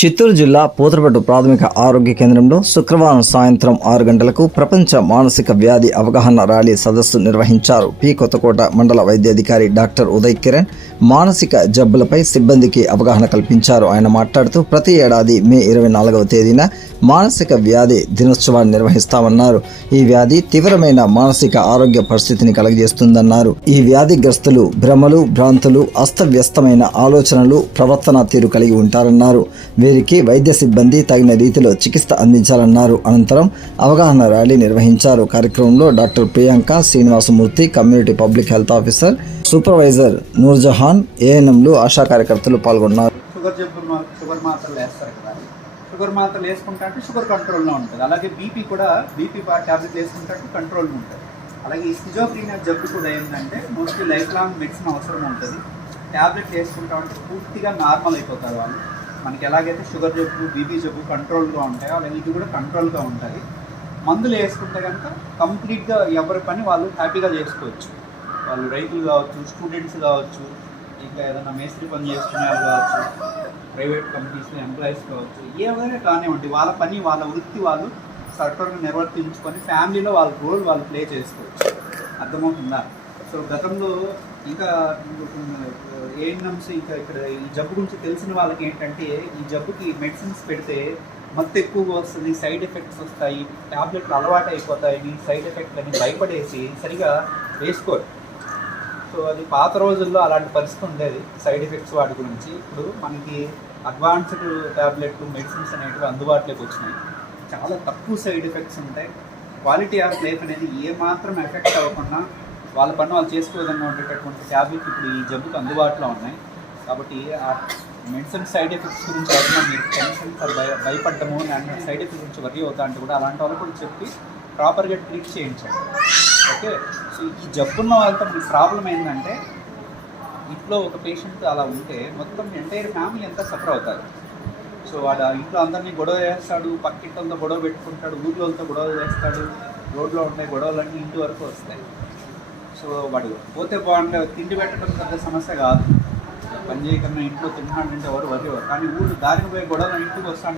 చిత్తూరు జిల్లా పూతలపట్టు ప్రాథమిక ఆరోగ్య కేంద్రంలో శుక్రవారం సాయంత్రం 6 గంటలకు ప్రపంచ మానసిక వ్యాధి అవగాహన ర్యాలీ సదస్సు నిర్వహించారు. పి కొత్తకోట మండల వైద్యాధికారి డాక్టర్ ఉదయ్ కిరణ్ మానసిక జబ్బులపై సిబ్బందికి అవగాహన కల్పించారు. ఆయన మాట్లాడుతూ ప్రతి ఏడాది మే 24వ తేదీన మానసిక వ్యాధి దినోత్సవాన్ని నిర్వహిస్తామన్నారు. ఈ వ్యాధి తీవ్రమైన మానసిక ఆరోగ్య పరిస్థితిని కలుగజేస్తుందన్నారు. ఈ వ్యాధిగ్రస్తులు భ్రమలు, భ్రాంతులు, అస్తవ్యస్తమైన ఆలోచనలు, ప్రవర్తన తీరు కలిగి ఉంటారన్నారు. వీరికి వైద్య సిబ్బంది తగిన రీతిలో చికిత్స అందించాలన్నారు. అనంతరం అవగాహన ర్యాలీ నిర్వహించారు. కార్యక్రమంలో doctor Priyanka, Srinivasamurthy, community public health officer, supervisor Noorjahan, ఏఎన్ఎంలు, ఆశా కార్యకర్తలు పాల్గొన్నారు. షుగర్ మాత్రలు వేస్తారు కదా, షుగర్ మాత్రలు వేసుకుంటా అంటే షుగర్ కంట్రోల్లో ఉంటుంది. అలాగే బీపీ ట్యాబ్లెట్ వేసుకుంటా అంటే కంట్రోల్లో ఉంటుంది. అలాగే ఈ స్కిజోఫ్రీనియా జబ్బు కూడా ఏంటంటే మోస్ట్లీ లైఫ్ లాంగ్ మెడిసిన్ అవసరం ఉంటుంది. ట్యాబ్లెట్ వేసుకుంటా ఉంటే పూర్తిగా నార్మల్ అయిపోతారు వాళ్ళు. మనకి ఎలాగైతే షుగర్ జబ్బు, బీపీ జబ్బు కంట్రోల్గా ఉంటాయో అలాగే ఇది కూడా కంట్రోల్గా ఉంటుంది. మందులు వేసుకుంటే కనుక కంప్లీట్గా ఎవరి పని వాళ్ళు హ్యాపీగా చేసుకోవచ్చు. వాళ్ళు రైతులు కావచ్చు, స్టూడెంట్స్ కావచ్చు, ఇంకా ఏదైనా మేస్త్రి పని చేసుకునే వాళ్ళు కావచ్చు, ప్రైవేట్ కంపెనీస్లో ఎంప్లాయీస్ కావచ్చు, ఏవైనా కానివ్వండి, వాళ్ళ పని, వాళ్ళ వృత్తి వాళ్ళు సర్కర్గా నిర్వర్తించుకొని ఫ్యామిలీలో వాళ్ళ రోల్ వాళ్ళు ప్లే చేసుకోవచ్చు. అర్థమవుతుందా? సో గతంలో ఇంకా ఏఎన్ఎంస్ ఇంకా ఇక్కడ ఈ జబ్బు గురించి తెలిసిన వాళ్ళకి ఏంటంటే ఈ జబ్బుకి మెడిసిన్స్ పెడితే మత్తు ఎక్కువగా వస్తుంది, సైడ్ ఎఫెక్ట్స్ వస్తాయి, ట్యాబ్లెట్లు అలవాటు అయిపోతాయి, సైడ్ ఎఫెక్ట్ అని భయపడేసి సరిగా వేసుకోరు. సో అది పాత రోజుల్లో అలాంటి పరిస్థితి ఉండేది సైడ్ ఎఫెక్ట్స్ వాటి గురించి. ఇప్పుడు మనకి అడ్వాన్స్డ్ ట్యాబ్లెట్లు, మెడిసిన్స్ అనేటివి అందుబాటులోకి వచ్చినాయి. చాలా తక్కువ సైడ్ ఎఫెక్ట్స్ ఉంటాయి. క్వాలిటీ ఆఫ్ లైఫ్ అనేది ఏమాత్రం ఎఫెక్ట్ అవ్వకుండా వాళ్ళ పని వాళ్ళు చేసుకో విధంగా ఉండేటటువంటి ట్యాబ్లెట్ ఇప్పుడు ఈ జబ్బుకి అందుబాటులో ఉన్నాయి. కాబట్టి ఆ మెడిసిన్ సైడ్ ఎఫెక్ట్స్ గురించి ఏదైనా మీరు టెన్షన్ భయపడ్డము, అండ్ సైడ్ ఎఫెక్ట్స్ గురించి వరీ అవుతా అంటే కూడా అలాంటి వాళ్ళు కూడా చెప్పి ప్రాపర్గా ట్రీట్ చేయించండి. ఓకే. సో ఈ జబ్బున్న వాళ్ళతో మీ ప్రాబ్లం ఏంటంటే ఇంట్లో ఒక పేషెంట్ అలా ఉంటే మొత్తం ఎంటైర్ ఫ్యామిలీ అంతా సఫర్ అవుతారు. సో వాడు ఇంట్లో అందరినీ గొడవ చేస్తాడు, పక్కింటితో గొడవ పెట్టుకుంటాడు, ఊర్లోతో గొడవ చేస్తాడు, రోడ్లో ఉండే గొడవలన్నీ ఇంటి వరకు వస్తాయి. సో వాడు పోతే బాగుంటే తిండి పెట్టడం పెద్ద సమస్య కాదు, పని చేయకుండా ఇంట్లో తింటున్నాడంటే ఎవరు వదిలేవారు. కానీ ఊరు దారికి పోయే గొడవలు ఇంటికి వస్తాడు.